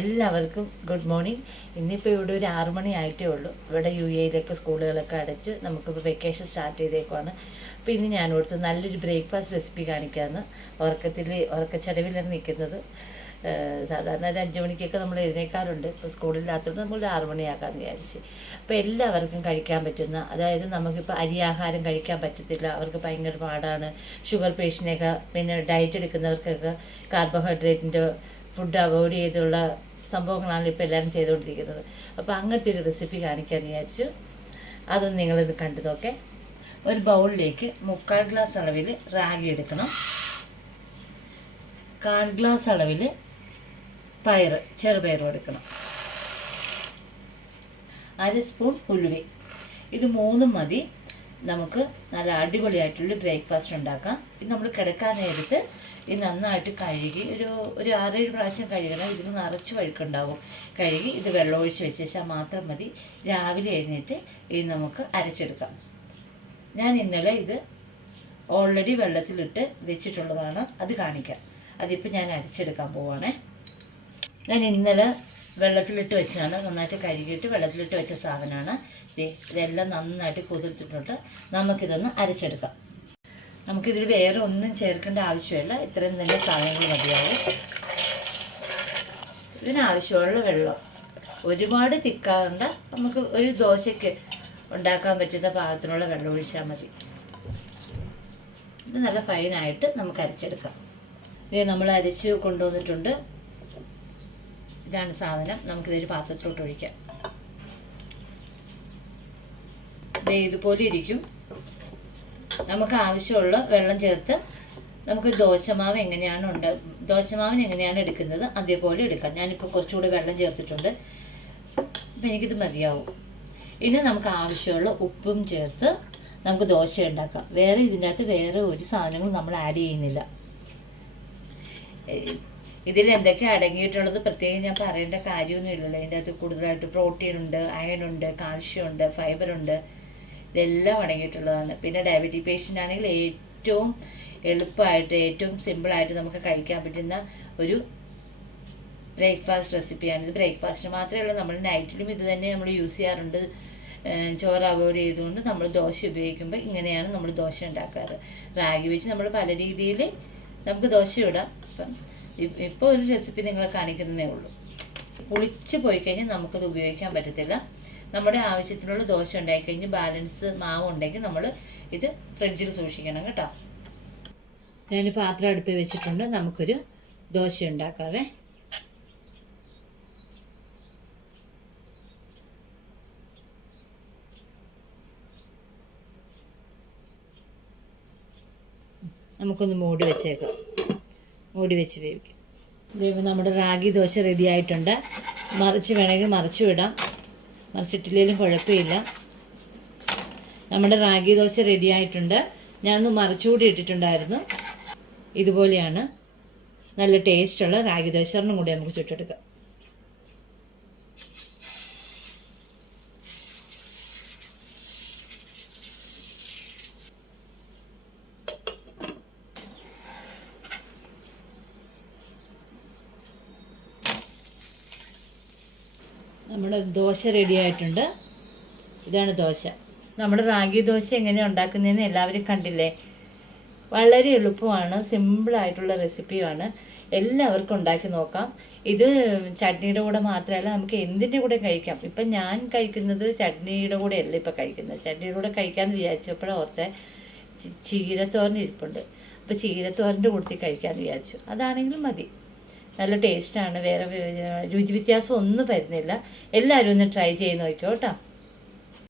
എല്ലാവർക്കും good morning. ഇന്നിപ്പോൾ ഇവിടെ ഒരു ആറു മണി ആയിട്ടേ ഉള്ളൂ. ഇവിടെ യു എയിലൊക്കെ സ്കൂളുകളൊക്കെ അടച്ച് നമുക്കിപ്പോൾ വെക്കേഷൻ സ്റ്റാർട്ട് ചെയ്തേക്കുവാണ്. അപ്പോൾ ഇന്ന് ഞാൻ കൊടുത്ത് നല്ലൊരു ബ്രേക്ക്ഫാസ്റ്റ് റെസിപ്പി കാണിക്കാമെന്ന് ഉറക്കത്തിൽ ഉറക്കച്ചടവിലാണ് നിൽക്കുന്നത്. സാധാരണ ഒരു അഞ്ച് മണിക്കൊക്കെ നമ്മൾ എഴുന്നേക്കാറുണ്ട്. ഇപ്പോൾ സ്കൂളില്ലാത്തതുകൊണ്ട് നമ്മൾ ഒരു ആറു മണിയാക്കാമെന്ന് വിചാരിച്ച്. അപ്പോൾ എല്ലാവർക്കും കഴിക്കാൻ പറ്റുന്ന അതായത് നമുക്കിപ്പോൾ അരി ആഹാരം കഴിക്കാൻ പറ്റത്തില്ല. അവർക്ക് ഭയങ്കര പാടാണ്. ഷുഗർ പേഷ്യന്റെയൊക്കെ പിന്നെ ഡയറ്റ് എടുക്കുന്നവർക്കൊക്കെ കാർബോഹൈഡ്രേറ്റിന്റെ ഫുഡ് അവോയ്ഡ് ചെയ്തുള്ള സംഭവങ്ങളാണ് ഇപ്പോൾ എല്ലാവരും ചെയ്തുകൊണ്ടിരിക്കുന്നത്. അപ്പോൾ അങ്ങനത്തെ ഒരു റെസിപ്പി കാണിക്കാമെന്ന് വിചാരിച്ചു. അതൊന്ന് നിങ്ങളിത് കണ്ടു നോക്കെ. ഒരു ബൗളിലേക്ക് മുക്കാൽ ഗ്ലാസ് അളവിൽ റാഗി എടുക്കണം. കാൽ ഗ്ലാസ് അളവിൽ പയർ ചെറുപയറും എടുക്കണം. അര സ്പൂൺ ഉലുവി. ഇത് മൂന്നും മതി. നമുക്ക് നല്ല അടിപൊളിയായിട്ടുള്ള ബ്രേക്ക്ഫാസ്റ്റ് ഉണ്ടാക്കാം. ഇത് നമ്മൾ കിടക്കാൻ നേരത്ത് ഇത് നന്നായിട്ട് കഴുകി ഒരു ഒരു ആറേഴ് പ്രാവശ്യം കഴുകണം. ഇതിന് നിറച്ച് വഴുക്കുണ്ടാവും. കഴുകി ഇത് വെള്ളമൊഴിച്ച് ശേഷം മാത്രം മതി. രാവിലെ എഴുന്നേറ്റ് ഇത് നമുക്ക് അരച്ചെടുക്കാം. ഞാൻ ഇന്നലെ ഇത് ഓൾറെഡി വെള്ളത്തിലിട്ട് വെച്ചിട്ടുള്ളതാണ്. അത് കാണിക്കാം. അതിപ്പോൾ ഞാൻ അരച്ചെടുക്കാൻ പോവാണേ. ഞാൻ ഇന്നലെ വെള്ളത്തിലിട്ട് വെച്ചതാണ്. നന്നായിട്ട് കഴുകിയിട്ട് വെള്ളത്തിലിട്ട് വെച്ച സാധനമാണ്. ഇതെല്ലാം നന്നായിട്ട് കുതിർത്തിട്ടിട്ട് നമുക്കിതൊന്ന് അരച്ചെടുക്കാം. നമുക്കിതിൽ വേറെ ഒന്നും ചേർക്കേണ്ട ആവശ്യമില്ല. ഇത്രയും നല്ല സാധനങ്ങൾ മതിയാവും. ഇതിനാവശ്യമുള്ള വെള്ളം. ഒരുപാട് തിക്കാകണ്ട. നമുക്ക് ഒരു ദോശയ്ക്ക് ഉണ്ടാക്കാൻ പറ്റുന്ന പാകത്തിനുള്ള വെള്ളം ഒഴിച്ചാൽ മതി. ഇത് നല്ല ഫൈനായിട്ട് നമുക്ക് അരച്ചെടുക്കാം. ഇത് നമ്മൾ അരച്ച് കൊണ്ടുവന്നിട്ടുണ്ട്. ഇതാണ് സാധനം. നമുക്കിതൊരു പാത്രത്തിലോട്ട് ഒഴിക്കാം. ദേ ഇതുപോലെ ഇരിക്കും. നമുക്ക് ആവശ്യമുള്ള വെള്ളം ചേർത്ത് നമുക്ക് ദോശമാവ് എങ്ങനെയാണ് ഉണ്ട് ദോശമാവിന് എങ്ങനെയാണ് എടുക്കുന്നത് അതേപോലെ എടുക്കാം. ഞാനിപ്പോൾ കുറച്ചുകൂടി വെള്ളം ചേർത്തിട്ടുണ്ട്. അപ്പം എനിക്കിത് മതിയാവും. ഇനി നമുക്ക് ആവശ്യമുള്ള ഉപ്പും ചേർത്ത് നമുക്ക് ദോശ ഉണ്ടാക്കാം. വേറെ ഇതിനകത്ത് വേറെ ഒരു സാധനങ്ങളും നമ്മൾ ആഡ് ചെയ്യുന്നില്ല. ഇതിൽ എന്തൊക്കെ അടങ്ങിയിട്ടുള്ളത് പ്രത്യേകം ഞാൻ പറയേണ്ട കാര്യമൊന്നും ഇല്ലല്ലോ ഇതിന്റെ അകത്ത് കൂടുതലായിട്ട് പ്രോട്ടീൻ ഉണ്ട് അയൺ ഉണ്ട് കാൽഷ്യം ഉണ്ട് ഫൈബർ ഉണ്ട്. ഇതെല്ലാം അടങ്ങിയിട്ടുള്ളതാണ്. പിന്നെ ഡയബറ്റിക് പേഷ്യന്റ് ആണെങ്കിൽ ഏറ്റവും എളുപ്പമായിട്ട് ഏറ്റവും സിമ്പിളായിട്ട് നമുക്ക് കഴിക്കാൻ പറ്റുന്ന ഒരു ബ്രേക്ക്ഫാസ്റ്റ് റെസിപ്പിയാണ് ഇത് ബ്രേക്ക്ഫാസ്റ്റ് മാത്രമേ ഉള്ളൂ. നമ്മൾ നൈറ്റിലും ഇത് തന്നെ നമ്മൾ യൂസ് ചെയ്യാറുണ്ട്. ചോറ് അവോയ്ഡ് ചെയ്തുകൊണ്ട് നമ്മൾ ദോശ ഉപയോഗിക്കുമ്പോൾ ഇങ്ങനെയാണ് നമ്മൾ ദോശ ഉണ്ടാക്കാറ്. റാഗി വെച്ച് നമ്മൾ പല രീതിയിൽ നമുക്ക് ദോശ ഇടാം. അപ്പം ഇപ്പോൾ ഒരു റെസിപ്പി നിങ്ങളെ കാണിക്കുന്നതേ ഉള്ളൂ. പുളിച്ച് പോയി കഴിഞ്ഞാൽ നമുക്കത് ഉപയോഗിക്കാൻ പറ്റത്തില്ല. നമ്മുടെ ആവശ്യത്തിനുള്ള ദോശ ഉണ്ടാക്കി കഴിഞ്ഞ് ബാലൻസ് മാവ് ഉണ്ടെങ്കിൽ നമ്മൾ ഇത് ഫ്രിഡ്ജിൽ സൂക്ഷിക്കണം കേട്ടോ. ഞാൻ പാത്രം അടുപ്പിൽ വെച്ചിട്ടുണ്ട്. നമുക്കൊരു ദോശ ഉണ്ടാക്കാവേ. നമുക്കൊന്ന് മൂടി വെച്ചേക്കാം. മൂടി വെച്ച് വേവിക്കും. ദൈവം നമ്മുടെ റാഗി ദോശ റെഡി ആയിട്ടുണ്ട്. മറിച്ച് വേണമെങ്കിൽ മറിച്ചു വിടാം മറിച്ചിട്ടില്ലെങ്കിലും കുഴപ്പമില്ല. നമ്മുടെ റാഗി ദോശ റെഡി ആയിട്ടുണ്ട്. ഞാനൊന്ന് മറിച്ചുകൂടി ഇട്ടിട്ടുണ്ടായിരുന്നു. ഇതുപോലെയാണ്. നല്ല ടേസ്റ്റുള്ള റാഗി ദോശ ഒരെണ്ണം കൂടി നമുക്ക് ചുട്ടെടുക്കാം. നമ്മുടെ ദോശ റെഡി ആയിട്ടുണ്ട്. ഇതാണ് ദോശ. നമ്മുടെ റാഗി ദോശ എങ്ങനെ ഉണ്ടാക്കുന്നതെന്ന് എല്ലാവരും കണ്ടില്ലേ? വളരെ എളുപ്പമാണ് സിമ്പിളായിട്ടുള്ള റെസിപ്പിയാണ് എല്ലാവർക്കും ഉണ്ടാക്കി നോക്കാം. ഇത് ചട്നിയുടെ കൂടെ മാത്രമല്ല നമുക്ക് എന്തിന്റെ കൂടെ കഴിക്കാം? ഇപ്പം ഞാൻ കഴിക്കുന്നത് ചട്നിയുടെ കൂടെ അല്ല ഇപ്പം കഴിക്കുന്നത്. ചട്നിയുടെ കൂടെ കഴിക്കാമെന്ന് വിചാരിച്ചപ്പോഴാണ് ഓർത്തെ ചീരത്തോരൻ ഇരിപ്പുണ്ട്. അപ്പോൾ ചീരത്തോരന്റെ കൂട്ടത്തിൽ കഴിക്കാമെന്ന് വിചാരിച്ചു. അതാണെങ്കിലും മതി. നല്ല ടേസ്റ്റാണ് വേറെ രുചി വ്യത്യാസം ഒന്നും വരുന്നില്ല. എല്ലാവരും ഒന്ന് ട്രൈ ചെയ്ത് നോക്കിയോ കേട്ടോ.